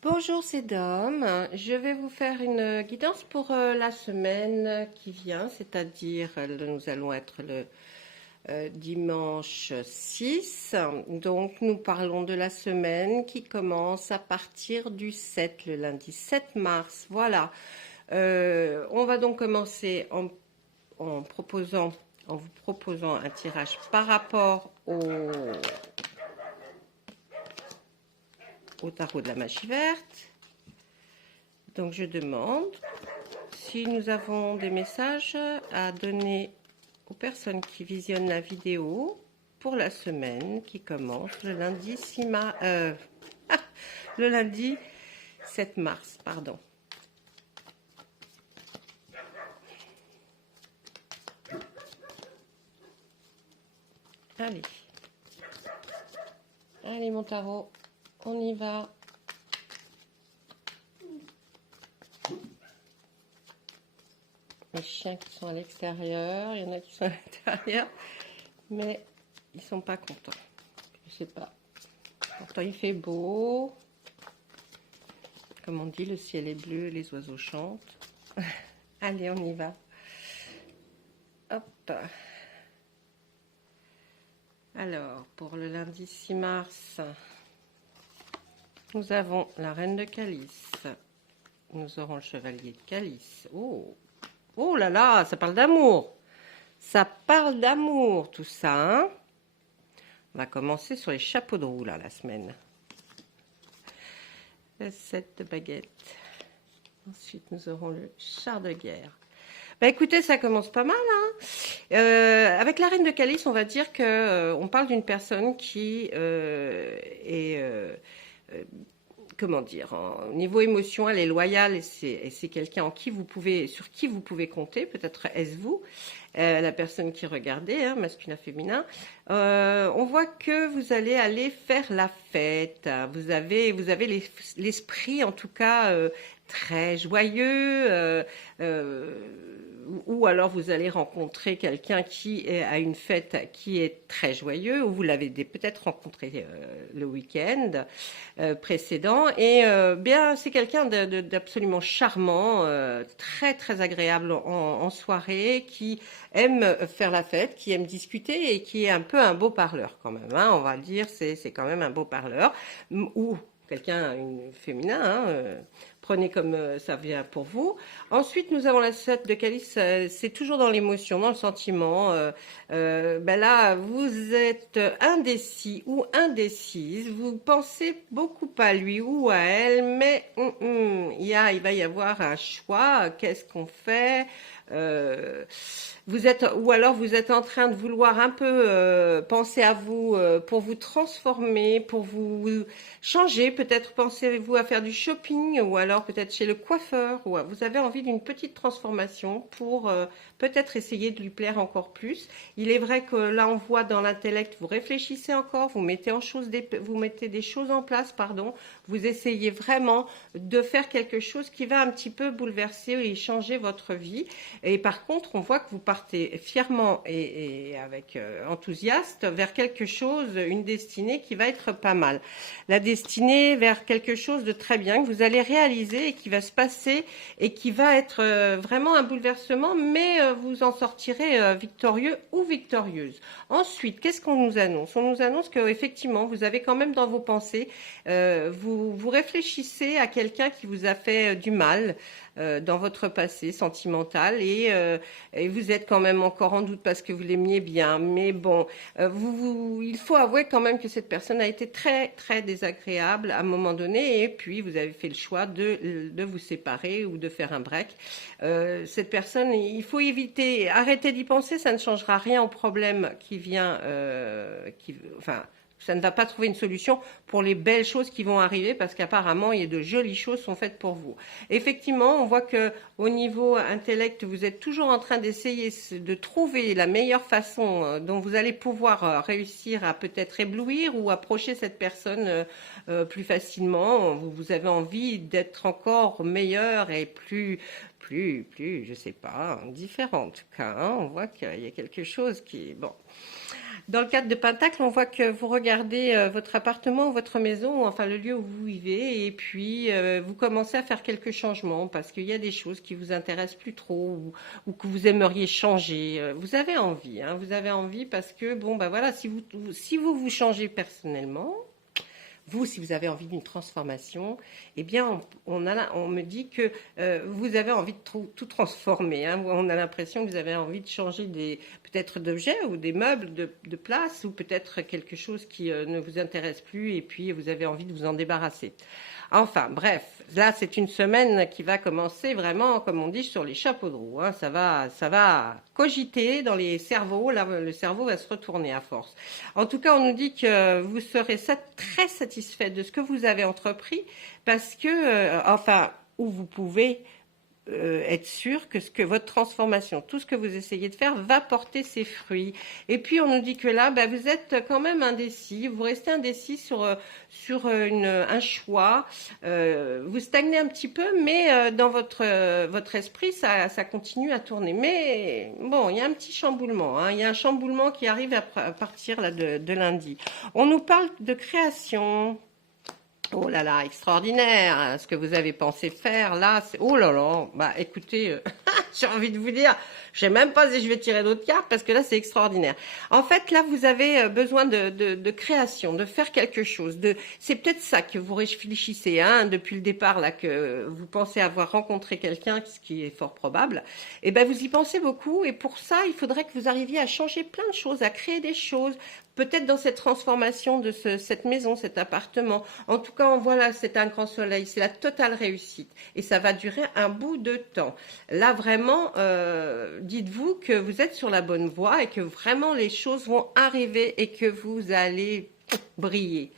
Bonjour, c'est Dom. Je vais vous faire une guidance pour la semaine qui vient, c'est-à-dire nous allons être le dimanche 6. Donc nous parlons de la semaine qui commence à partir du 7, le lundi 7 mars. Voilà. On va donc commencer en vous proposant un tirage par rapport au tarot de la magie verte. Donc je demande si nous avons des messages à donner aux personnes qui visionnent la vidéo pour la semaine qui commence le lundi 6 mars, le lundi 7 mars, pardon. Allez. Allez mon tarot, on y va. Les chiens qui sont à l'extérieur, il y en a qui sont à l'intérieur, mais ils sont pas contents. Je sais pas. Pourtant il fait beau. Comme on dit, le ciel est bleu, les oiseaux chantent. Allez, on y va. Hop. Alors, pour le lundi 6 mars, nous avons la reine de calice. Nous aurons le chevalier de calice. Oh, oh là là, ça parle d'amour. Ça parle d'amour, tout ça. Hein, on va commencer sur les chapeaux de roue, là, la semaine. Le 7 de baguette. Ensuite, nous aurons le char de guerre. Bah écoutez, ça commence pas mal. Hein, avec la reine de calice, on va dire que on parle d'une personne qui est comment dire, au niveau émotion, elle est loyale et c'est quelqu'un sur qui vous pouvez compter. Peut-être est-ce vous, la personne qui regardait, hein, masculin, féminin. On voit que vous allez aller faire la fête. Vous avez l'esprit, en tout cas, très joyeux. Ou alors vous allez rencontrer quelqu'un qui est à une fête qui est très joyeux, ou vous l'avez peut-être rencontré le week-end précédent, et bien c'est quelqu'un d'absolument charmant, très très agréable en soirée, qui aime faire la fête, qui aime discuter et qui est un peu un beau parleur quand même, hein, on va le dire, c'est quand même un beau parleur, ou quelqu'un féminin, hein, prenez comme ça vient pour vous. Ensuite, nous avons la 7 de calice, c'est toujours dans l'émotion, dans le sentiment. Ben là, vous êtes indécis ou indécise, vous pensez beaucoup à lui ou à elle, mais il va y avoir un choix, qu'est-ce qu'on fait? Ou alors vous êtes en train de vouloir un peu penser à vous pour vous transformer, pour vous changer. Peut-être pensez-vous à faire du shopping, ou alors peut-être chez le coiffeur, ou vous avez envie d'une petite transformation pour peut-être essayer de lui plaire encore plus. Il est vrai que là on voit dans l'intellect, vous réfléchissez encore, vous mettez des choses en place, pardon. Vous essayez vraiment de faire quelque chose qui va un petit peu bouleverser et changer votre vie. Et par contre, on voit que vous partez fièrement et avec enthousiasme vers quelque chose, une destinée qui va être pas mal. La destinée vers quelque chose de très bien que vous allez réaliser et qui va se passer et qui va être vraiment un bouleversement, mais vous en sortirez victorieux ou victorieuse. Ensuite, qu'est-ce qu'on nous annonce? On nous annonce que effectivement, vous avez quand même dans vos pensées, vous réfléchissez à quelqu'un qui vous a fait du mal dans votre passé sentimental, et vous êtes quand même encore en doute parce que vous l'aimiez bien. Mais bon, il faut avouer quand même que cette personne a été très très désagréable à un moment donné, et puis vous avez fait le choix de vous séparer ou de faire un break. Cette personne, il faut éviter, arrêter d'y penser, ça ne changera rien au problème qui vient, enfin, ça ne va pas trouver une solution pour les belles choses qui vont arriver, parce qu'apparemment, il y a de jolies choses sont faites pour vous. Effectivement, on voit que au niveau intellect, vous êtes toujours en train d'essayer de trouver la meilleure façon dont vous allez pouvoir réussir à peut-être éblouir ou approcher cette personne plus facilement. Vous avez envie d'être encore meilleur et je sais pas, différent en tout cas. Hein. On voit qu'il y a quelque chose qui, bon. Dans le cadre de Pentacle, on voit que vous regardez votre appartement ou votre maison, ou enfin le lieu où vous vivez, et puis vous commencez à faire quelques changements parce qu'il y a des choses qui vous intéressent plus trop ou que vous aimeriez changer. Vous avez envie, hein, vous avez envie parce que bon, bah voilà, si vous changez personnellement. Vous, si vous avez envie d'une transformation, eh bien, on me dit que vous avez envie de tout transformer. Hein. On a l'impression que vous avez envie de changer peut-être d'objets ou des meubles de place ou peut-être quelque chose qui ne vous intéresse plus et puis vous avez envie de vous en débarrasser. Enfin, bref, là, c'est une semaine qui va commencer vraiment, comme on dit, sur les chapeaux de roue. Hein. Ça va cogiter dans les cerveaux. Là, le cerveau va se retourner à force. En tout cas, on nous dit que vous serez très satisfait de ce que vous avez entrepris parce que, enfin, où vous pouvez être sûr que votre transformation, tout ce que vous essayez de faire va porter ses fruits. Et puis on nous dit que là, bah, vous êtes quand même indécis, vous restez indécis sur un choix, vous stagnez un petit peu, mais dans votre esprit, ça continue à tourner. Mais bon, il y a un petit chamboulement, hein, il y a un chamboulement qui arrive à partir là, de lundi. On nous parle de création. Oh là là, extraordinaire, hein, ce que vous avez pensé faire là, oh là là, bah écoutez, j'ai envie de vous dire, je sais même pas si je vais tirer d'autres cartes parce que là c'est extraordinaire. En fait, là vous avez besoin de création, de faire quelque chose, c'est peut-être ça que vous réfléchissez, hein, depuis le départ là, que vous pensez avoir rencontré quelqu'un, ce qui est fort probable. Et ben vous y pensez beaucoup et pour ça il faudrait que vous arriviez à changer plein de choses, à créer des choses. Peut-être dans cette transformation de cette maison, cet appartement. En tout cas, voilà, c'est un grand soleil, c'est la totale réussite. Et ça va durer un bout de temps. Là, vraiment, dites-vous que vous êtes sur la bonne voie et que vraiment les choses vont arriver et que vous allez briller.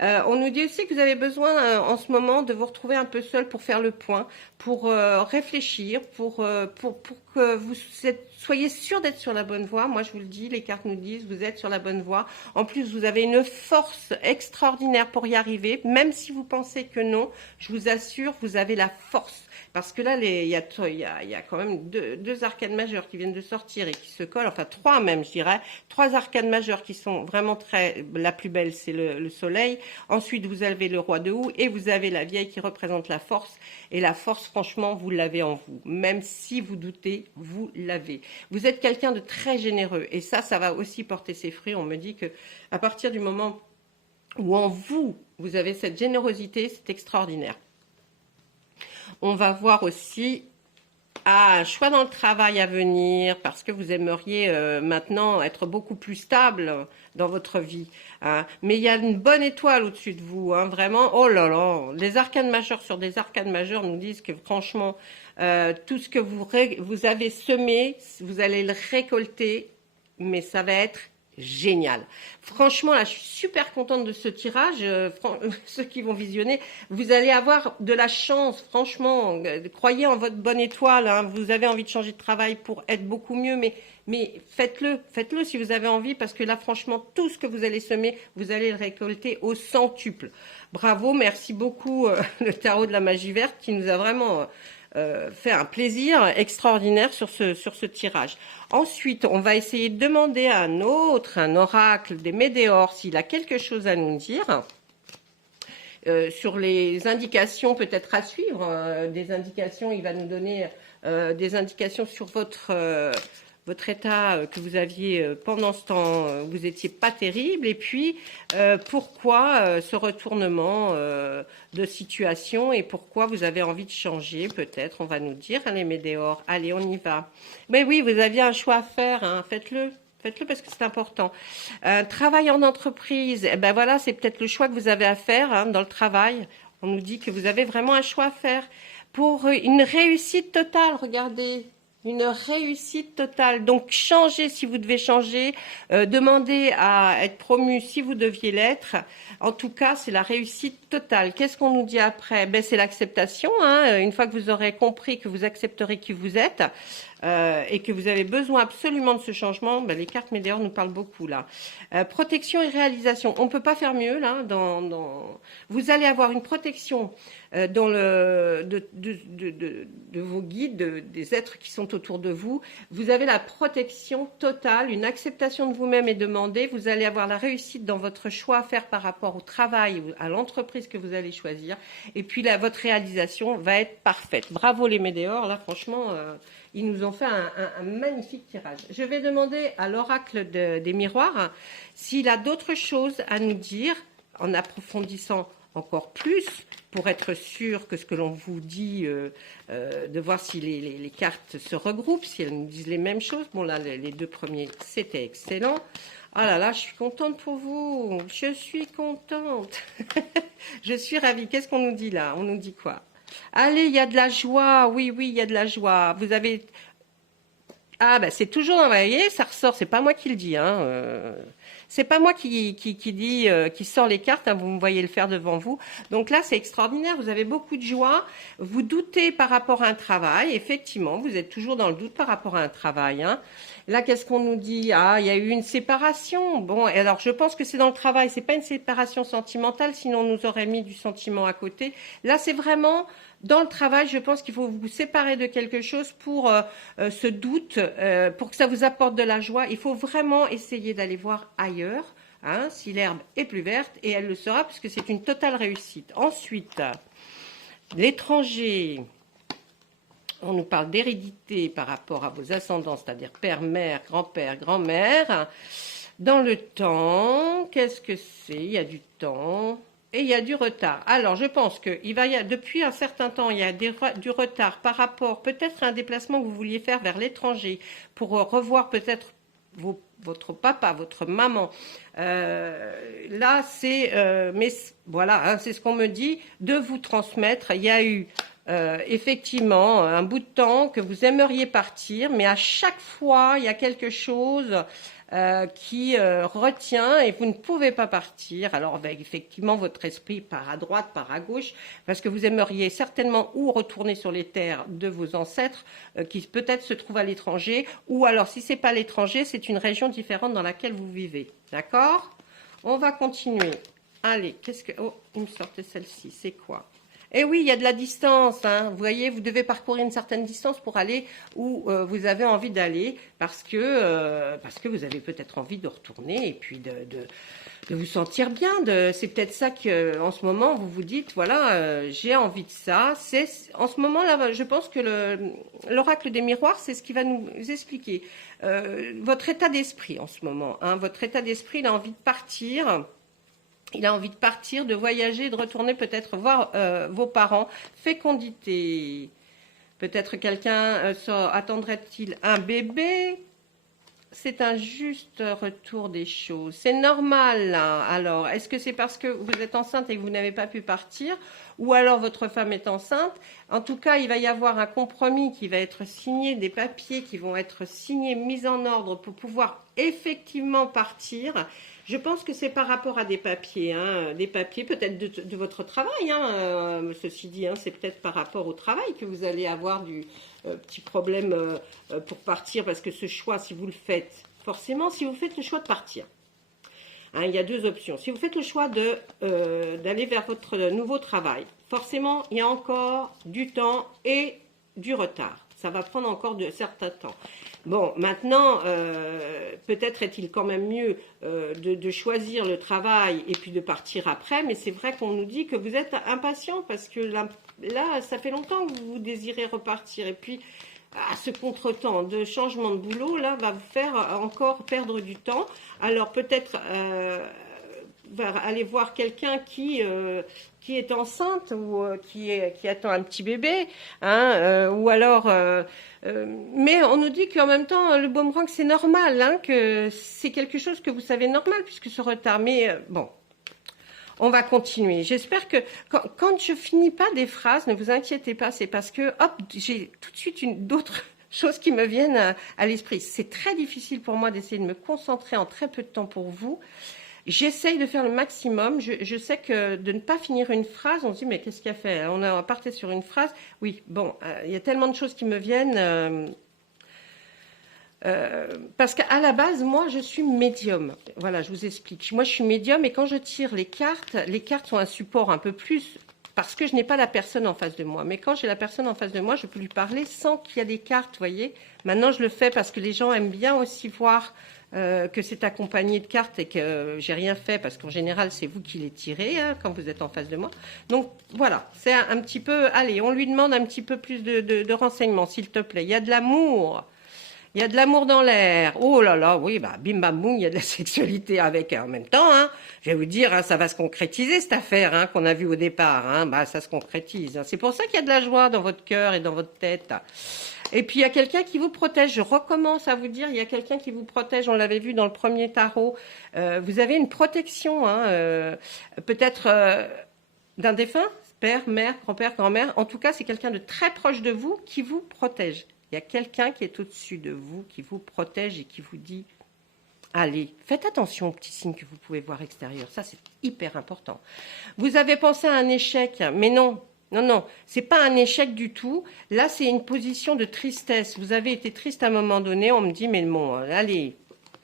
On nous dit aussi que vous avez besoin en ce moment de vous retrouver un peu seul pour faire le point, pour réfléchir, pour que vous soyez sûr d'être sur la bonne voie. Moi, je vous le dis, les cartes nous disent, vous êtes sur la bonne voie. En plus, vous avez une force extraordinaire pour y arriver, même si vous pensez que non, je vous assure, vous avez la force. Parce que là, il y a quand même deux arcanes majeures qui viennent de sortir et qui se collent, enfin trois même, je dirais. Trois arcanes majeures qui sont vraiment la plus belle, c'est le soleil. Ensuite, vous avez le roi de houx et vous avez la vieille qui représente la force. Et la force, franchement, vous l'avez en vous. Même si vous doutez, vous l'avez. Vous êtes quelqu'un de très généreux. Et ça va aussi porter ses fruits. On me dit que à partir du moment où en vous avez cette générosité, c'est extraordinaire. On va voir aussi un choix dans le travail à venir parce que vous aimeriez maintenant être beaucoup plus stable dans votre vie. Hein. Mais il y a une bonne étoile au-dessus de vous, hein, vraiment. Oh là là, les arcanes majeures sur des arcanes majeures nous disent que franchement, tout ce que vous avez semé, vous allez le récolter, mais ça va être génial. Franchement, là, je suis super contente de ce tirage. Ceux qui vont visionner, vous allez avoir de la chance, franchement. Croyez en votre bonne étoile. Hein. Vous avez envie de changer de travail pour être beaucoup mieux, mais faites-le si vous avez envie, parce que là, franchement, tout ce que vous allez semer, vous allez le récolter au centuple. Bravo, merci beaucoup, le tarot de la magie verte, qui nous a vraiment fait un plaisir extraordinaire sur ce tirage. Ensuite, on va essayer de demander à un oracle des Médéors, s'il a quelque chose à nous dire sur les indications peut-être à suivre. Des indications, il va nous donner des indications sur votre état que vous aviez pendant ce temps, vous n'étiez pas terrible, et puis pourquoi ce retournement de situation et pourquoi vous avez envie de changer, peut-être, on va nous dire, hein, les Médéors. Allez, on y va. Mais oui, vous aviez un choix à faire, hein, faites-le. Faites-le parce que c'est important. Travail en entreprise, eh ben voilà, c'est peut-être le choix que vous avez à faire hein, dans le travail. On nous dit que vous avez vraiment un choix à faire pour une réussite totale, regardez. Une réussite totale. Donc, changez si vous devez changer. Demandez à être promu si vous deviez l'être. En tout cas, c'est la réussite totale. Qu'est-ce qu'on nous dit après? Ben, c'est l'acceptation. Hein. Une fois que vous aurez compris que vous accepterez qui vous êtes et que vous avez besoin absolument de ce changement, ben, les cartes Médéors nous parlent beaucoup là. Protection et réalisation. On ne peut pas faire mieux là. Vous allez avoir une protection de vos guides, des êtres qui sont compte autour de vous. Vous avez la protection totale, une acceptation de vous-même est demandée. Vous allez avoir la réussite dans votre choix à faire par rapport au travail ou à l'entreprise que vous allez choisir. Et puis là, votre réalisation va être parfaite. Bravo les Médéors, là franchement, ils nous ont fait un magnifique tirage. Je vais demander à l'oracle des miroirs s'il a d'autres choses à nous dire en approfondissant encore plus pour être sûr que ce que l'on vous dit, de voir si les cartes se regroupent, si elles nous disent les mêmes choses. Bon là, les deux premiers, c'était excellent. Ah là là, je suis contente pour vous. Je suis contente. Je suis ravie. Qu'est-ce qu'on nous dit là? On nous dit quoi? Allez, il y a de la joie. Oui, oui, il y a de la joie. Vous avez... Ah, ben c'est toujours... Vous voyez, ça ressort. C'est pas moi qui le dis, hein. C'est pas moi qui dit, qui sort les cartes, hein, vous me voyez le faire devant vous. Donc là, c'est extraordinaire, vous avez beaucoup de joie, vous doutez par rapport à un travail, effectivement, vous êtes toujours dans le doute par rapport à un travail. Hein. Là, qu'est-ce qu'on nous dit? Ah, il y a eu une séparation. Bon, et alors je pense que c'est dans le travail, c'est pas une séparation sentimentale, sinon on nous aurait mis du sentiment à côté. Là, c'est vraiment... Dans le travail, je pense qu'il faut vous séparer de quelque chose pour ce doute, pour que ça vous apporte de la joie. Il faut vraiment essayer d'aller voir ailleurs, hein, si l'herbe est plus verte, et elle le sera, puisque c'est une totale réussite. Ensuite, l'étranger, on nous parle d'hérédité par rapport à vos ascendants, c'est-à-dire père, mère, grand-père, grand-mère. Dans le temps, qu'est-ce que c'est? Il y a du temps... Et il y a du retard. Alors, je pense que depuis un certain temps, il y a du retard par rapport peut-être à un déplacement que vous vouliez faire vers l'étranger pour revoir peut-être votre papa, votre maman. Là, mais voilà, hein, c'est ce qu'on me dit, de vous transmettre. Il y a eu effectivement un bout de temps que vous aimeriez partir, mais à chaque fois, il y a quelque chose qui retient et vous ne pouvez pas partir. Alors effectivement, votre esprit part à droite, part à gauche, parce que vous aimeriez certainement ou retourner sur les terres de vos ancêtres, qui peut-être se trouvent à l'étranger, ou alors si c'est pas l'étranger, c'est une région différente dans laquelle vous vivez. D'accord? On va continuer. Allez, oh, il me sortait celle-ci, c'est quoi? Eh oui, il y a de la distance, hein. Vous voyez, vous devez parcourir une certaine distance pour aller où vous avez envie d'aller, parce que vous avez peut-être envie de retourner et puis de vous sentir bien. C'est peut-être ça que, en ce moment, vous vous dites, voilà, j'ai envie de ça. En ce moment-là, je pense que l'oracle des miroirs, c'est ce qui va nous expliquer votre état d'esprit en ce moment. Hein. Votre état d'esprit, il a envie de partir. Il a envie de partir, de voyager, de retourner peut-être voir vos parents. Fécondité. Peut-être quelqu'un attendrait-il un bébé? C'est un juste retour des choses. C'est normal, là. Alors, est-ce que c'est parce que vous êtes enceinte et que vous n'avez pas pu partir? Ou alors votre femme est enceinte? En tout cas, il va y avoir un compromis qui va être signé, des papiers qui vont être signés, mis en ordre pour pouvoir effectivement partir. Je pense que c'est par rapport à des papiers, hein, des papiers peut-être de votre travail. Hein, ceci dit, hein, c'est peut-être par rapport au travail que vous allez avoir du petit problème pour partir, parce que ce choix, si vous le faites, forcément, si vous faites le choix de partir, hein, il y a deux options. Si vous faites le choix d'aller vers votre nouveau travail, forcément, il y a encore du temps et du retard. Ça va prendre encore de certains temps. Bon, maintenant, peut-être est-il quand même mieux de choisir le travail et puis de partir après, mais c'est vrai qu'on nous dit que vous êtes impatient parce que là, ça fait longtemps que vous désirez repartir. Et puis, ce contretemps de changement de boulot, là, va vous faire encore perdre du temps. Alors, peut-être aller voir quelqu'un qui est enceinte ou qui attend un petit bébé, hein, ou alors... mais on nous dit qu'en même temps, le boomerang, c'est normal, hein, que c'est quelque chose que vous savez normal, puisque ce retard. Mais bon, on va continuer. J'espère que quand je finis pas des phrases, ne vous inquiétez pas, c'est parce que, hop, j'ai tout de suite d'autres choses qui me viennent à l'esprit. C'est très difficile pour moi d'essayer de me concentrer en très peu de temps pour vous. J'essaye de faire le maximum. Je sais que de ne pas finir une phrase, on se dit mais qu'est-ce qu'il a fait? On a parté sur une phrase. Oui, bon, il y a tellement de choses qui me viennent. Parce qu'à la base, moi, je suis médium. Voilà, je vous explique. Moi, je suis médium et quand je tire les cartes sont un support un peu plus parce que je n'ai pas la personne en face de moi. Mais quand j'ai la personne en face de moi, je peux lui parler sans qu'il y ait des cartes, vous voyez. Maintenant, je le fais parce que les gens aiment bien aussi voir que c'est accompagné de cartes et que j'ai rien fait, parce qu'en général, c'est vous qui les tirez hein, quand vous êtes en face de moi. Donc, voilà, c'est un petit peu... Allez, on lui demande un petit peu plus de renseignements, s'il te plaît. Il y a de l'amour. Il y a de l'amour dans l'air. Oh là là, oui, bah, bim bam boum, il y a de la sexualité avec. En même temps, hein, je vais vous dire, hein, ça va se concrétiser cette affaire hein, qu'on a vue au départ. Hein, bah, ça se concrétise. Hein. C'est pour ça qu'il y a de la joie dans votre cœur et dans votre tête. Et puis, il y a quelqu'un qui vous protège. Je recommence à vous dire, il y a quelqu'un qui vous protège. On l'avait vu dans le premier tarot. Vous avez une protection, hein, peut-être d'un défunt, père, mère, grand-père, grand-mère. En tout cas, c'est quelqu'un de très proche de vous qui vous protège. Il y a quelqu'un qui est au-dessus de vous, qui vous protège et qui vous dit « Allez, faites attention aux petits signes que vous pouvez voir extérieurs. » Ça, c'est hyper important. Vous avez pensé à un échec, mais non. Non, non, c'est pas un échec du tout. Là, c'est une position de tristesse. Vous avez été triste à un moment donné. On me dit « Mais bon, allez,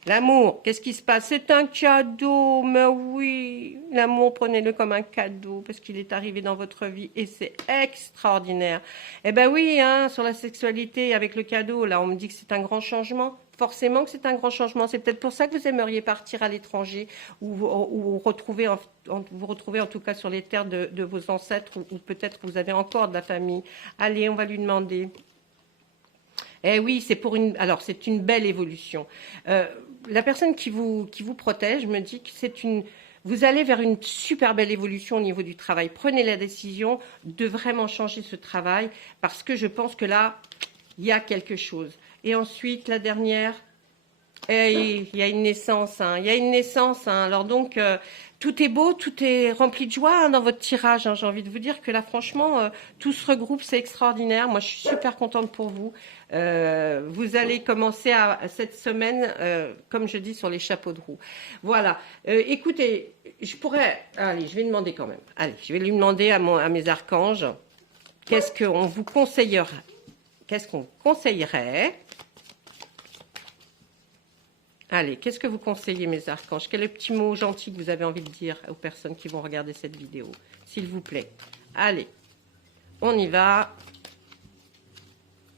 l'amour, qu'est-ce qui se passe? C'est un cadeau, mais oui, l'amour, prenez-le comme un cadeau parce qu'il est arrivé dans votre vie et c'est extraordinaire. » Eh ben oui, hein, sur la sexualité avec le cadeau, là, on me dit que c'est un grand changement. Forcément que c'est un grand changement. C'est peut-être pour ça que vous aimeriez partir à l'étranger ou vous retrouver en tout cas sur les terres de vos ancêtres ou peut-être que vous avez encore de la famille. Allez, on va lui demander. Eh oui, c'est pour une. Alors, c'est une belle évolution. La personne qui vous protège me dit que c'est une. Vous allez vers une super belle évolution au niveau du travail. Prenez la décision de vraiment changer ce travail parce que je pense que là, il y a quelque chose. Et ensuite, la dernière. Il y a une naissance, hein. Il y a une naissance. Hein. Alors donc, tout est beau, tout est rempli de joie hein, dans votre tirage. Hein. J'ai envie de vous dire que là, franchement, tout se regroupe, c'est extraordinaire. Moi, je suis super contente pour vous. Vous allez commencer cette semaine, comme je dis, sur les chapeaux de roue. Voilà. Écoutez, je pourrais... Allez, je vais demander quand même. Allez, je vais lui demander à mes archanges, qu'est-ce qu'on vous conseillerait? Qu'est-ce qu'on conseillerait? Allez, qu'est-ce que vous conseillez, mes archanges? Quel est le petit mot gentil que vous avez envie de dire aux personnes qui vont regarder cette vidéo? S'il vous plaît. Allez, on y va.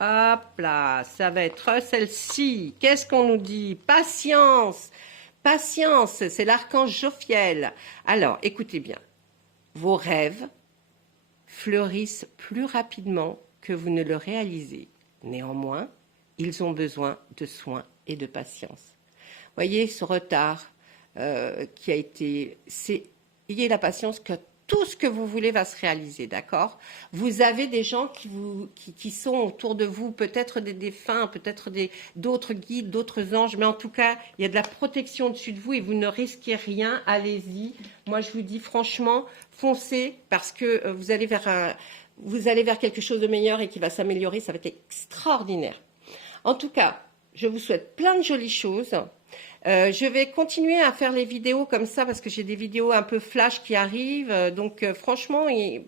Hop là, ça va être celle-ci. Qu'est-ce qu'on nous dit? Patience. Patience, c'est l'archange Jophiel. Alors, écoutez bien. Vos rêves fleurissent plus rapidement que vous ne le réalisez. Néanmoins, ils ont besoin de soins et de patience. Voyez ce retard qui a été... Ayez la patience que tout ce que vous voulez va se réaliser, d'accord? Vous avez des gens qui sont autour de vous, peut-être des défunts, peut-être d'autres guides, d'autres anges, mais en tout cas, il y a de la protection au-dessus de vous et vous ne risquez rien, allez-y. Moi, je vous dis franchement, foncez parce que vous allez vers quelque chose de meilleur et qui va s'améliorer, ça va être extraordinaire. En tout cas, je vous souhaite plein de jolies choses. Je vais continuer à faire les vidéos comme ça parce que j'ai des vidéos un peu flash qui arrivent. Donc franchement, vous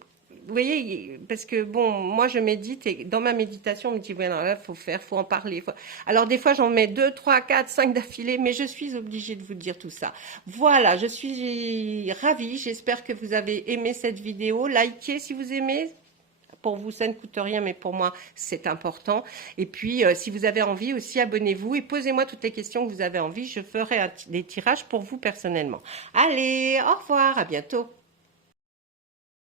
voyez, parce que bon, moi je médite et dans ma méditation, on me dit, voilà, là, faut en parler. Alors des fois, j'en mets 2, 3, 4, 5 d'affilée, mais je suis obligée de vous dire tout ça. Voilà, je suis ravie. J'espère que vous avez aimé cette vidéo. Likez si vous aimez. Pour vous, ça ne coûte rien, mais pour moi, c'est important. Et puis, si vous avez envie aussi, abonnez-vous et posez-moi toutes les questions que vous avez envie. Je ferai des tirages pour vous personnellement. Allez, au revoir, à bientôt.